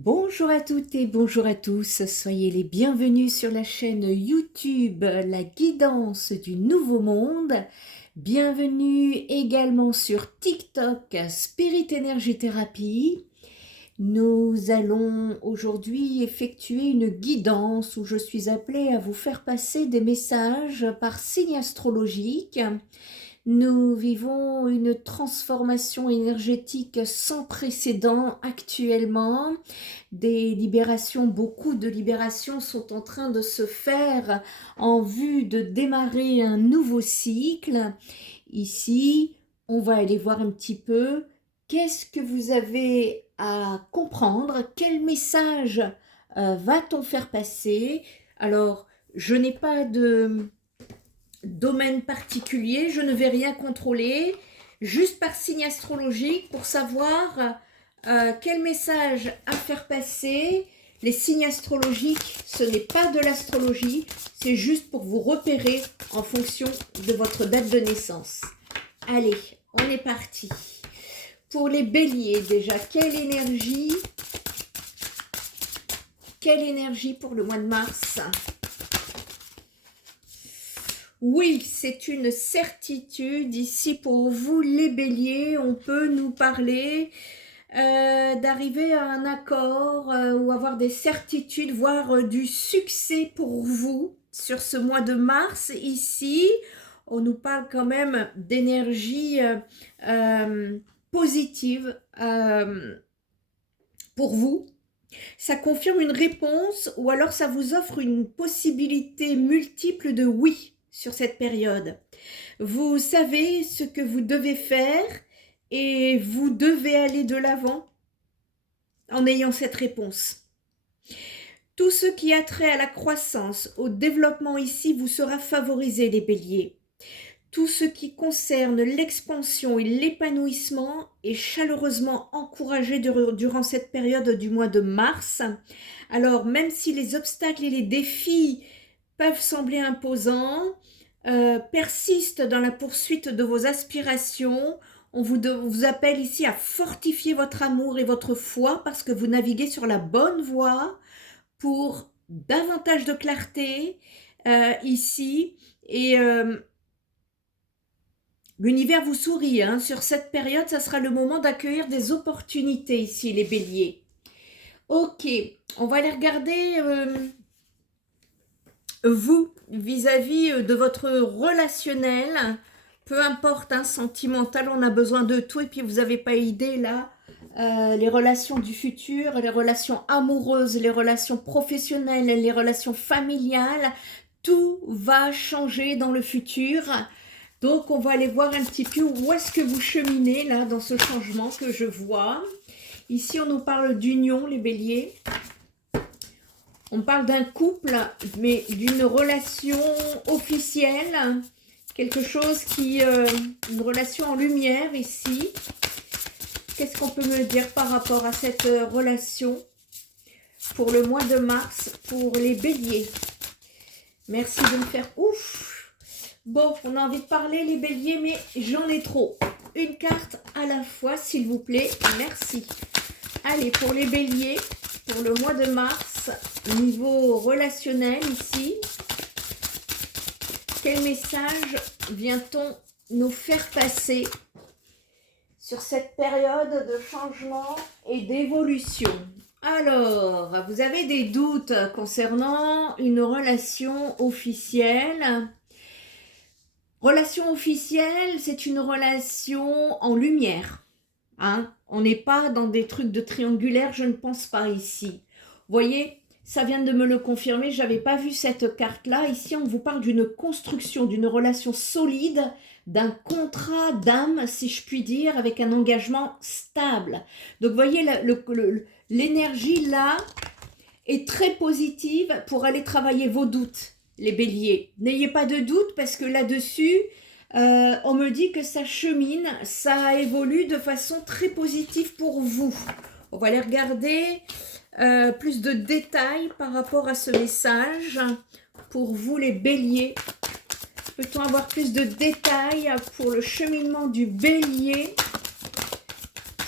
Bonjour à toutes et bonjour à tous, soyez les bienvenus sur la chaîne YouTube La Guidance du Nouveau Monde. Bienvenue également sur TikTok Spirit Energy Therapy. Nous allons aujourd'hui effectuer une guidance où je suis appelée à vous faire passer des messages par signe astrologique. Nous vivons une transformation énergétique sans précédent actuellement. Des libérations, beaucoup de libérations sont en train de se faire en vue de démarrer un nouveau cycle. Ici, on va aller voir un petit peu qu'est-ce que vous avez à comprendre, quel message va-t-on faire passer. Alors, je n'ai pas de domaine particulier, je ne vais rien contrôler, juste par signe astrologique pour savoir quel message à faire passer. Les signes astrologiques, ce n'est pas de l'astrologie, c'est juste pour vous repérer en fonction de votre date de naissance. Allez, on est parti. Pour les béliers déjà, quelle énergie pour le mois de mars? Oui, c'est une certitude ici pour vous les béliers. On peut nous parler d'arriver à un accord ou avoir des certitudes, voire du succès pour vous sur ce mois de mars. Ici, on nous parle quand même d'énergie positive pour vous. Ça confirme une réponse ou alors ça vous offre une possibilité multiple de oui sur cette période. Vous savez ce que vous devez faire et vous devez aller de l'avant en ayant cette réponse. Tout ce qui a trait à la croissance, au développement ici vous sera favorisé les béliers. Tout ce qui concerne l'expansion et l'épanouissement est chaleureusement encouragé durant cette période du mois de mars. Alors, même si les obstacles et les défis peuvent sembler imposants, persistent dans la poursuite de vos aspirations, on vous appelle ici à fortifier votre amour et votre foi parce que vous naviguez sur la bonne voie pour davantage de clarté ici. Et l'univers vous sourit, hein. Sur cette période, ça sera le moment d'accueillir des opportunités ici, les béliers. Ok, on va aller regarder vous, vis-à-vis de votre relationnel, peu importe, hein, sentimental, on a besoin de tout. Et puis, vous n'avez pas idée, là, les relations du futur, les relations amoureuses, les relations professionnelles, les relations familiales, tout va changer dans le futur. Donc, on va aller voir un petit peu où est-ce que vous cheminez là dans ce changement que je vois. Ici, on nous parle d'union, les béliers. On parle d'un couple, mais d'une relation officielle. Quelque chose qui... une relation en lumière ici. Qu'est-ce qu'on peut me dire par rapport à cette relation pour le mois de mars, pour les béliers? Merci de me faire ouf. Bon, on a envie de parler les béliers, mais j'en ai trop. Une carte à la fois, s'il vous plaît. Merci. Allez, pour les béliers, pour le mois de mars, niveau relationnel ici, quel message vient-on nous faire passer sur cette période de changement et d'évolution? Alors, vous avez des doutes concernant une relation officielle. Relation officielle, c'est une relation en lumière. Hein? On n'est pas dans des trucs de triangulaire, je ne pense pas ici. Vous voyez, ça vient de me le confirmer, je n'avais pas vu cette carte-là. Ici, on vous parle d'une construction, d'une relation solide, d'un contrat d'âme, si je puis dire, avec un engagement stable. Donc, vous voyez, l'énergie là est très positive pour aller travailler vos doutes, les béliers. N'ayez pas de doute parce que là-dessus, on me dit que ça chemine, ça évolue de façon très positive pour vous. On va aller regarder plus de détails par rapport à ce message pour vous les béliers. Peut-on avoir plus de détails pour le cheminement du bélier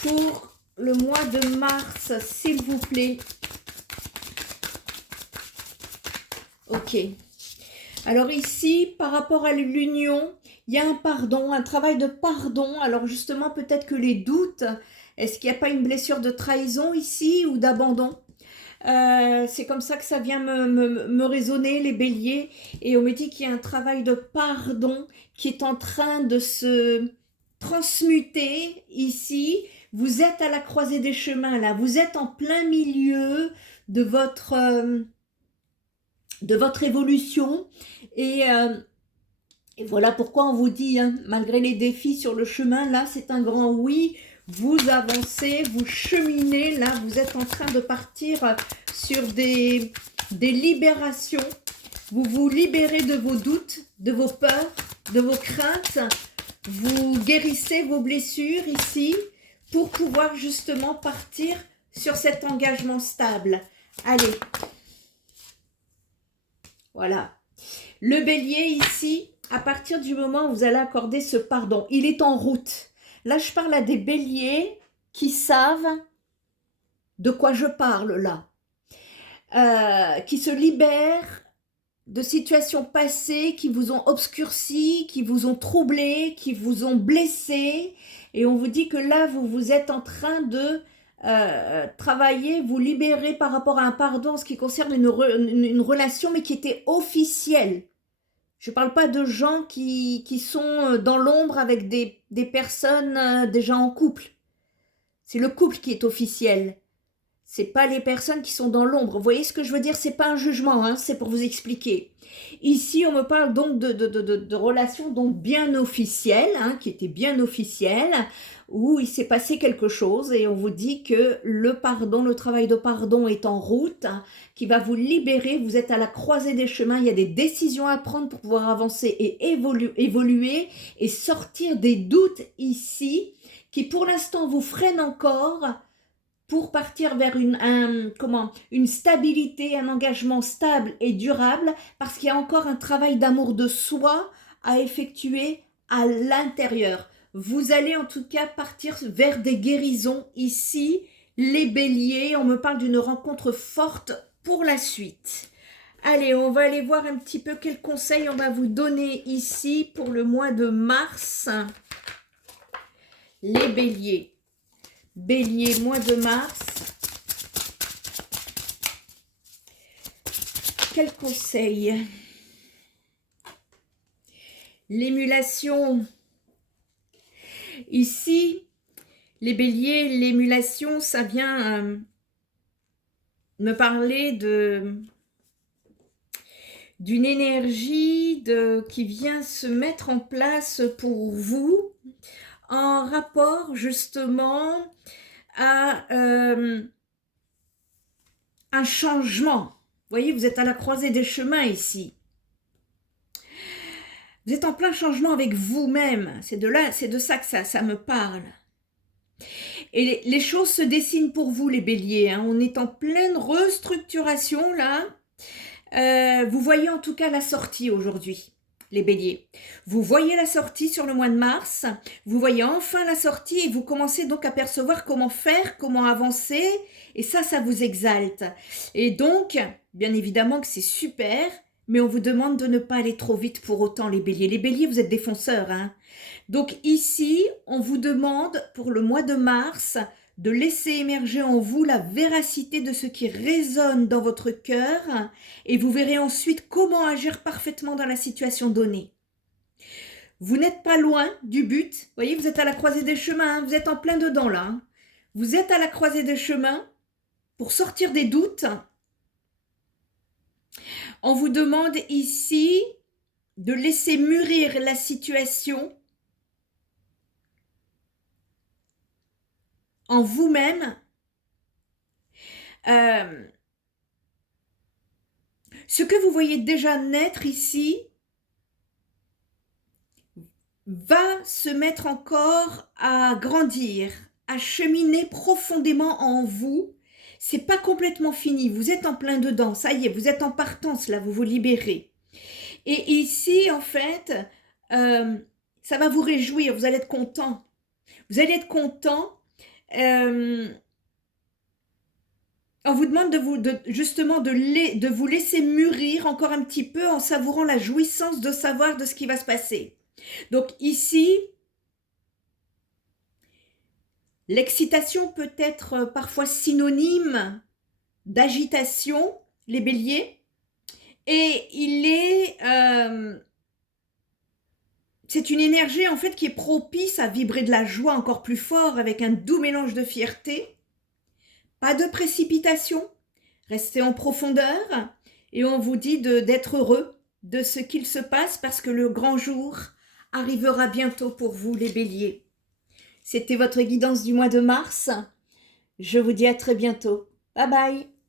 pour le mois de mars, s'il vous plaît. Ok. Alors ici, par rapport à l'union, il y a un pardon, un travail de pardon. Alors justement, peut-être que les doutes, est-ce qu'il n'y a pas une blessure de trahison ici ou d'abandon? C'est comme ça que ça vient me résonner, les béliers. Et on me dit qu'il y a un travail de pardon qui est en train de se transmuter ici. Vous êtes à la croisée des chemins, là. Vous êtes en plein milieu de votre évolution. Et voilà pourquoi on vous dit, hein, malgré les défis sur le chemin, là, c'est un grand oui. Vous avancez, vous cheminez, là, vous êtes en train de partir sur des libérations. Vous vous libérez de vos doutes, de vos peurs, de vos craintes. Vous guérissez vos blessures ici pour pouvoir justement partir sur cet engagement stable. Allez. Voilà. Le bélier ici, à partir du moment où vous allez accorder ce pardon, il est en route. Là, je parle à des béliers qui savent de quoi je parle là. Qui se libèrent de situations passées qui vous ont obscurci, qui vous ont troublé, qui vous ont blessé. Et on vous dit que là, vous êtes en train de travailler, vous libérer par rapport à un pardon en ce qui concerne une relation, mais qui était officielle. Je ne parle pas de gens qui sont dans l'ombre avec des personnes déjà en couple. C'est le couple qui est officiel. C'est pas les personnes qui sont dans l'ombre. Vous voyez ce que je veux dire? C'est pas un jugement, hein, c'est pour vous expliquer. Ici, on me parle donc de relations donc bien officielles, hein, qui étaient bien officielles, où il s'est passé quelque chose et on vous dit que le pardon, le travail de pardon est en route, hein, qui va vous libérer. Vous êtes à la croisée des chemins. Il y a des décisions à prendre pour pouvoir avancer et évoluer et sortir des doutes ici qui pour l'instant vous freinent encore pour partir vers une stabilité, un engagement stable et durable, parce qu'il y a encore un travail d'amour de soi à effectuer à l'intérieur. Vous allez en tout cas partir vers des guérisons ici, les béliers. On me parle d'une rencontre forte pour la suite. Allez, on va aller voir un petit peu quels conseils on va vous donner ici pour le mois de mars. Les béliers. Bélier, mois de mars. Quel conseil? L'émulation. Ici, les béliers, l'émulation, ça vient me parler d'une énergie qui vient se mettre en place pour vous en rapport justement à un changement. Vous voyez, vous êtes à la croisée des chemins ici. Vous êtes en plein changement avec vous-même. C'est de ça que ça me parle. Et les choses se dessinent pour vous, les béliers. Hein. On est en pleine restructuration là. Vous voyez en tout cas la sortie aujourd'hui. Les béliers. Vous voyez la sortie sur le mois de mars, vous voyez enfin la sortie et vous commencez donc à percevoir comment faire, comment avancer et ça vous exalte. Et donc, bien évidemment que c'est super, mais on vous demande de ne pas aller trop vite pour autant les béliers. Les béliers, vous êtes des fonceurs. Hein. Donc ici, on vous demande pour le mois de mars de laisser émerger en vous la véracité de ce qui résonne dans votre cœur et vous verrez ensuite comment agir parfaitement dans la situation donnée. Vous n'êtes pas loin du but. Vous voyez, vous êtes à la croisée des chemins. Hein, vous êtes en plein dedans là. Hein. Vous êtes à la croisée des chemins pour sortir des doutes. On vous demande ici de laisser mûrir la situation en vous-même. Ce que vous voyez déjà naître ici va se mettre encore à grandir, à cheminer profondément en vous. C'est pas complètement fini, vous êtes en plein dedans, ça y est, vous êtes en partance là, vous vous libérez. Et ici, en fait, ça va vous réjouir, vous allez être content. Vous allez être content Euh, on vous demande justement de vous laisser mûrir encore un petit peu en savourant la jouissance de savoir de ce qui va se passer. Donc ici, l'excitation peut être parfois synonyme d'agitation, les béliers, et c'est une énergie en fait qui est propice à vibrer de la joie encore plus fort avec un doux mélange de fierté. Pas de précipitation, restez en profondeur et on vous dit d'être heureux de ce qu'il se passe parce que le grand jour arrivera bientôt pour vous les béliers. C'était votre guidance du mois de mars. Je vous dis à très bientôt. Bye bye.